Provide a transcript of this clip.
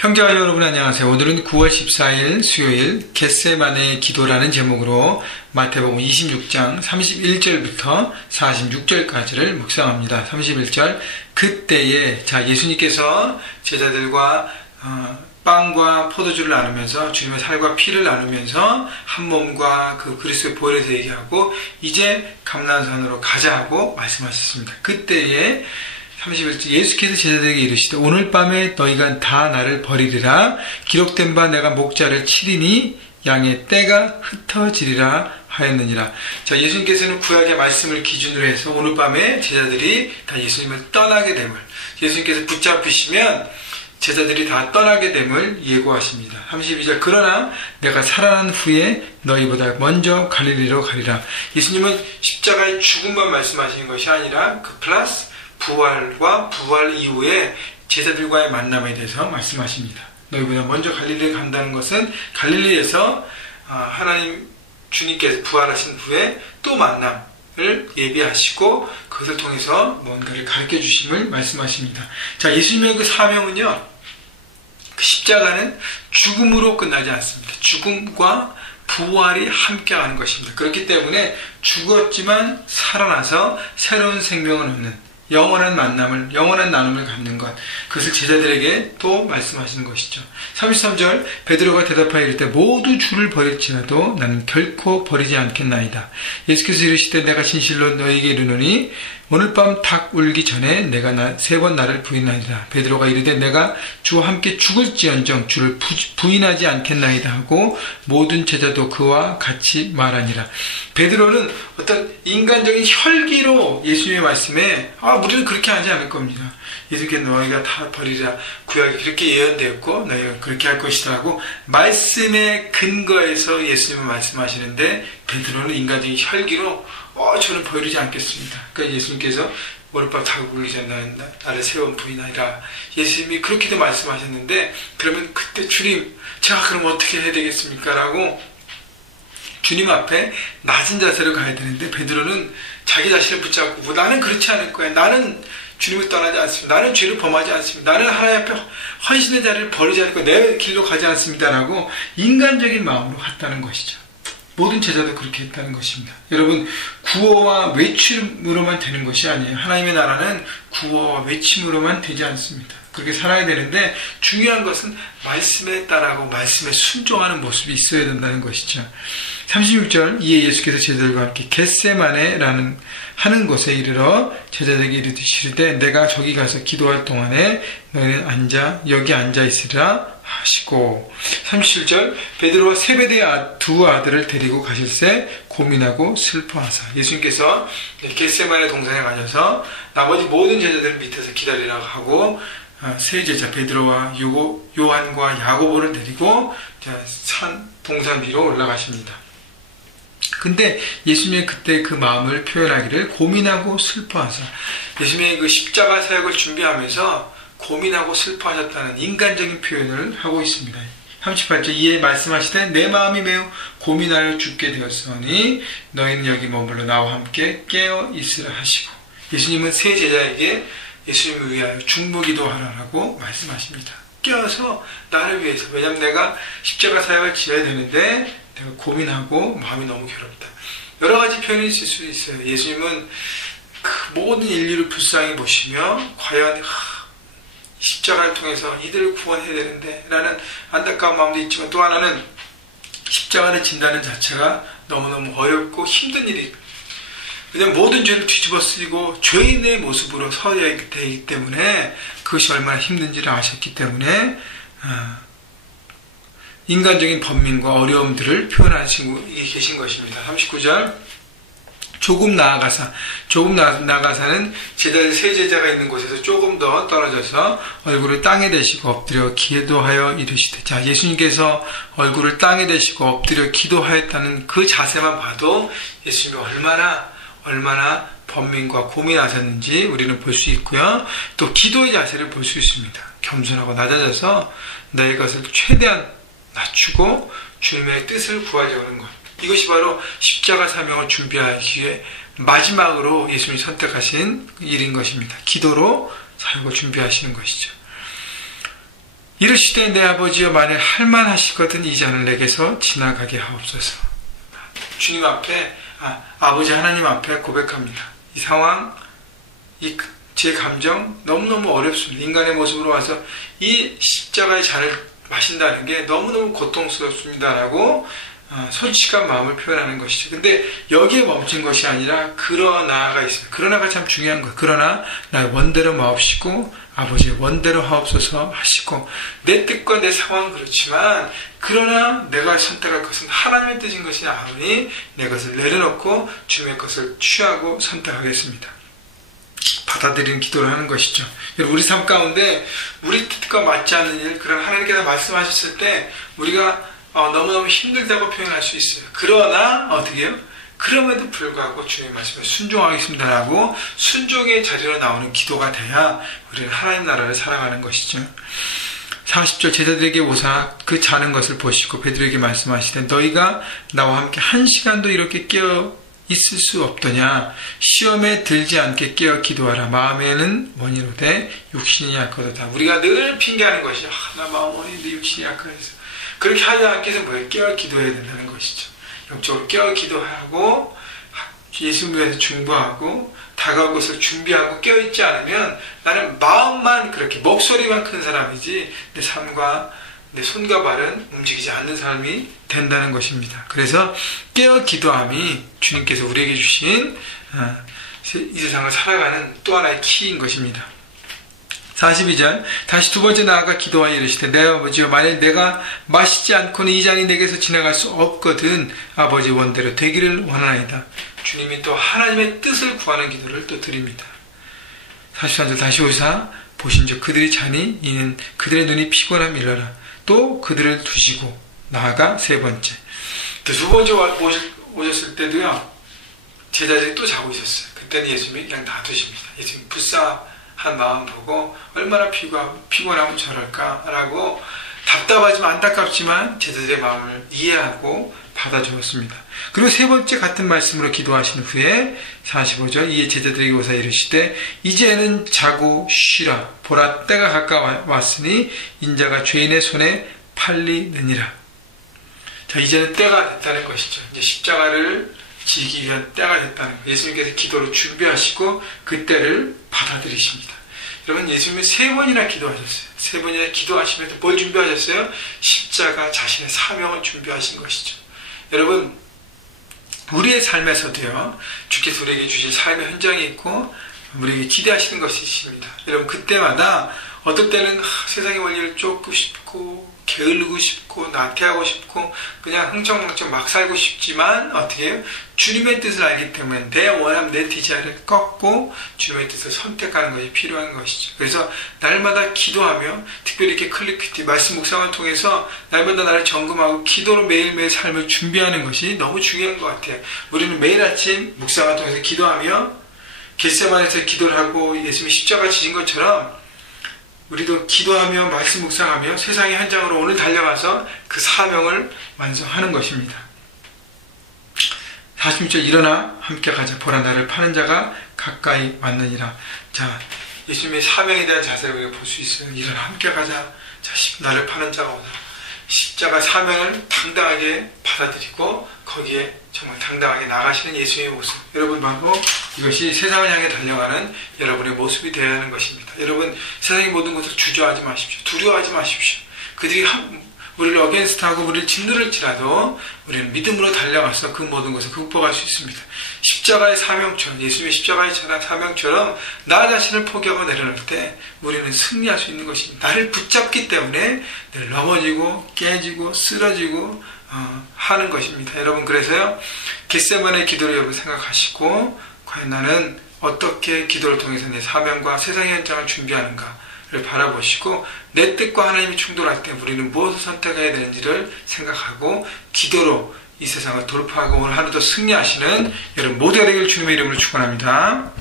형제와 여러분 안녕하세요. 오늘은 9월 14일 수요일 겟세마네의 기도라는 제목으로 마태복음 26장 31절부터 46절까지를 묵상합니다. 31절 그때에 예수님께서 제자들과 빵과 포도주를 나누면서 주님의 살과 피를 나누면서 한 몸과 그 그리스도의 보혈에서 얘기하고 이제 감난산으로 가자 하고 말씀하셨습니다. 그때에 31절 예수께서 제자들에게 이르시되 오늘 밤에 너희가 다 나를 버리리라. 기록된 바 내가 목자를 치리니 양의 떼가 흩어지리라 하였느니라. 예수님께서는 구약의 말씀을 기준으로 해서 오늘 밤에 제자들이 다 예수님을 떠나게 됨을, 예수님께서 붙잡히시면 제자들이 다 떠나게 됨을 예고하십니다. 32절 그러나 내가 살아난 후에 너희보다 먼저 갈릴리로 가리라. 예수님은 십자가의 죽음만 말씀하시는 것이 아니라 그 플러스 부활과 부활 이후에 제자들과의 만남에 대해서 말씀하십니다. 너희보다 먼저 갈릴리에 간다는 것은 갈릴리에서 하나님 주님께서 부활하신 후에 또 만남을 예비하시고 그것을 통해서 뭔가를 가르쳐 주심을 말씀하십니다. 예수님의 그 사명은요, 그 십자가는 죽음으로 끝나지 않습니다. 죽음과 부활이 함께하는 것입니다. 그렇기 때문에 죽었지만 살아나서 새로운 생명을 얻는 영원한 만남을, 영원한 나눔을 갖는 것, 그것을 제자들에게 또 말씀하시는 것이죠. 33절 베드로가 대답하여 이르되 모두 주를 버릴지라도 나는 결코 버리지 않겠나이다. 예수께서 이르시되 내가 진실로 너희에게 이르노니 오늘 밤 닭 울기 전에 내가 3번 나를 부인하리라. 베드로가 이르되 내가 주와 함께 죽을지언정 주를 부인하지 않겠나이다 하고 모든 제자도 그와 같이 말하니라. 베드로는 어떤 인간적인 혈기로 예수님의 말씀에 우리는 그렇게 하지 않을 겁니다. 예수께서 너희가 다 버리라. 구약이 그렇게 예언되었고 너희가 그렇게 할 것이다 하고 말씀의 근거에서 예수님은 말씀하시는데 베드로는 인간적인 혈기로 저는 버리지 않겠습니다. 그러니까 예수님께서 오늘 밤 닭 울기 전에 나를 3번 부인하리라. 예수님이 그렇게도 말씀하셨는데 그러면 그때 주님 제가 그럼 어떻게 해야 되겠습니까? 라고 주님 앞에 낮은 자세로 가야 되는데 베드로는 자기 자신을 붙잡고 나는 그렇지 않을 거야. 나는 주님을 떠나지 않습니다. 나는 죄를 범하지 않습니다. 나는 하나님 앞에 헌신의 자리를 버리지 않을 거야. 내 길로 가지 않습니다. 라고 인간적인 마음으로 갔다는 것이죠. 모든 제자도 그렇게 했다는 것입니다. 여러분, 구호와 외침으로만 되는 것이 아니에요. 하나님의 나라는 구호와 외침으로만 되지 않습니다. 그렇게 살아야 되는데 중요한 것은 말씀에 따라하고 말씀에 순종하는 모습이 있어야 된다는 것이죠. 36절 이에 예수께서 제자들과 함께 겟세마네라는 하는 곳에 이르러 제자들에게 이르시되 내가 저기 가서 기도할 동안에 너희는 여기 앉아 있으리라 하시고 37절 베드로와 세베대의 2 아들을 데리고 가실새 고민하고 슬퍼하사. 예수님께서 겟세마네 동산에 가셔서 나머지 모든 제자들 밑에서 기다리라고 하고 세 제자 베드로와 요한과 야고보를 데리고 동산 위로 올라가십니다. 근데 예수님이 그때 그 마음을 표현하기를 고민하고 슬퍼하사. 예수님의 그 십자가 사역을 준비하면서 고민하고 슬퍼하셨다는 인간적인 표현을 하고 있습니다. 38절 이에 말씀하시되 내 마음이 매우 고민하여 죽게 되었으니 너희는 여기 머물러 나와 함께 깨어 있으라 하시고. 예수님은 세 제자에게 예수님을 위하여 중보기도하라고 말씀하십니다. 깨어서 나를 위해서. 왜냐하면 내가 십자가 사역을 지어야 되는데 내가 고민하고 마음이 너무 괴롭다. 여러 가지 표현이 있을 수 있어요. 예수님은 그 모든 인류를 불쌍히 보시며 과연 십자가를 통해서 이들을 구원해야 되는데 라는 안타까운 마음도 있지만 또 하나는 십자가를 진다는 자체가 너무너무 어렵고 힘든 일이, 왜냐하면 모든 죄를 뒤집어 쓰고 죄인의 모습으로 서야 되기 때문에 그것이 얼마나 힘든지를 아셨기 때문에 인간적인 번민과 어려움들을 표현하시고 계신 것입니다. 39절 조금 나아가사는 제자들 세 제자가 있는 곳에서 조금 더 떨어져서 얼굴을 땅에 대시고 엎드려 기도하여 이르시되. 예수님께서 얼굴을 땅에 대시고 엎드려 기도하였다는 그 자세만 봐도 예수님이 얼마나 번민과 고민하셨는지 우리는 볼 수 있고요. 또 기도의 자세를 볼 수 있습니다. 겸손하고 낮아져서 나의 것을 최대한 낮추고 주님의 뜻을 구하려고 하는 것. 이것이 바로 십자가 사명을 준비하기에 마지막으로 예수님이 선택하신 일인 것입니다. 기도로 사역을 준비하시는 것이죠. 이르시되 내 아버지여 만일 할만하시거든 이 잔을 내게서 지나가게 하옵소서. 주님 앞에 아버지 하나님 앞에 고백합니다. 이 상황, 제 감정 너무너무 어렵습니다. 인간의 모습으로 와서 이 십자가의 잔을 마신다는 게 너무너무 고통스럽습니다라고 솔직한 마음을 표현하는 것이죠. 근데 여기에 멈춘 것이 아니라 그러나가 있습니다. 그러나가 참 중요한 거예요. 그러나 나의 원대로 마옵시고 아버지의 원대로 하옵소서 하시고, 내 뜻과 내 상황은 그렇지만 그러나 내가 선택할 것은 하나님의 뜻인 것이 아오니 내 것을 내려놓고 주님의 것을 취하고 선택하겠습니다. 받아들이는 기도를 하는 것이죠. 우리 삶 가운데 우리 뜻과 맞지 않는 일, 그런 하나님께서 말씀하셨을 때 우리가 너무너무 힘들다고 표현할 수 있어요. 그러나 어떻게 해요? 그럼에도 불구하고 주님의 말씀에 순종하겠습니다라고 순종의 자리로 나오는 기도가 돼야 우리는 하나님 나라를 살아가는 것이죠. 40절 제자들에게 오사 그 자는 것을 보시고 베드로에게 말씀하시되 너희가 나와 함께 한 시간도 이렇게 깨어 있을 수 없더냐. 시험에 들지 않게 깨어 기도하라. 마음에는 원이로되 육신이 약하도다. 우리가 늘 핑계하는 것이죠. 나 마음 원인데 육신이 약해서. 그렇게 하지 않기 위해서 뭐예요? 깨어 기도해야 된다는 것이죠. 영적으로 깨어 기도하고 예수를 위해서 중보하고 다가올 것을 준비하고 깨어있지 않으면 나는 마음만 그렇게 목소리만 큰 사람이지 내 삶과 내 손과 발은 움직이지 않는 사람이 된다는 것입니다. 그래서 깨어 기도함이 주님께서 우리에게 주신 이 세상을 살아가는 또 하나의 키인 것입니다. 42절 다시 두 번째 나아가 기도하여 이르시되 내 아버지여 만일 내가 마시지 않고는 이 잔이 내게서 지나갈 수 없거든 아버지 원대로 되기를 원하나이다. 주님이 또 하나님의 뜻을 구하는 기도를 또 드립니다. 43절 다시 오사 보신즉 그들이 자니 이는 그들의 눈이 피곤함이라라. 또 그들을 두시고 나아가 세 번째 두 번째 오셨을 때도요 제자들이 또 자고 있었어요. 그때는 예수님이 그냥 놔두십니다. 예수님 불쌍한 마음 보고 얼마나 피곤하면 저럴까라고 답답하지만 안타깝지만 제자들의 마음을 이해하고 받아주었습니다. 그리고 세 번째 같은 말씀으로 기도하신 후에 45절 이에 제자들에게 오사 이르시되 이제는 자고 쉬라. 보라 때가 가까웠으니 인자가 죄인의 손에 팔리느니라. 자, 이제는 때가 됐다는 것이죠. 이제 십자가를 지기 위한 때가 됐다는 거예요. 예수님께서 기도를 준비하시고 그 때를 받아들이십니다. 여러분 예수님은 세 번이나 기도하셨어요. 세 번이나 기도하시면서 뭘 준비하셨어요? 십자가 자신의 사명을 준비하신 것이죠. 여러분 우리의 삶에서도요 주께서 우리에게 주신 삶의 현장이 있고 우리에게 기대하시는 것이 있습니다. 여러분 그때마다 어떨 때는 세상의 원리를 쫓고 싶고 게으르고 싶고 나태하고 싶고 그냥 흥청망청 막 살고 싶지만 어떻게 해요? 주님의 뜻을 알기 때문에 내 원함 내 디자인을 꺾고 주님의 뜻을 선택하는 것이 필요한 것이죠. 그래서 날마다 기도하며 특별히 이렇게 클리큐티 말씀 묵상을 통해서 날마다 나를 점검하고 기도로 매일매일 삶을 준비하는 것이 너무 중요한 것 같아요. 우리는 매일 아침 묵상을 통해서 기도하며 겟세마네에서 기도를 하고 예수님이 십자가 지신 것처럼 우리도 기도하며 말씀 묵상하며 세상의 현장으로 오늘 달려가서 그 사명을 완성하는 것입니다. 46절 일어나 함께 가자. 보라 나를 파는 자가 가까이 왔느니라. 자, 예수님의 사명에 대한 자세를 우리가 볼 수 있어요. 일어나 함께 가자. 자, 나를 파는 자가 오다. 십자가 사명을 당당하게 받아들이고 거기에 정말 당당하게 나가시는 예수님의 모습. 여러분 바로 이것이 세상을 향해 달려가는 여러분의 모습이 되어야 하는 것입니다. 여러분 세상의 모든 것을 주저하지 마십시오. 두려워하지 마십시오. 그들이 우리를 어게인스트하고 우리를 짓누를지라도 우리는 믿음으로 달려가서 그 모든 것을 극복할 수 있습니다. 십자가의 사명처럼 예수님의 십자가의 사명처럼 나 자신을 포기하고 내려놓을 때 우리는 승리할 수 있는 것입니다. 나를 붙잡기 때문에 늘 넘어지고 깨지고 쓰러지고 하는 것입니다. 여러분 그래서요 겟세마네 기도를 여러분 생각하시고 과연 나는 어떻게 기도를 통해서 내 사명과 세상의 현장을 준비하는가를 바라보시고 내 뜻과 하나님이 충돌할 때 우리는 무엇을 선택해야 되는지를 생각하고 기도로 이 세상을 돌파하고 오늘 하루도 승리하시는 여러분 모두가 되기를 주님의 이름으로 축원합니다.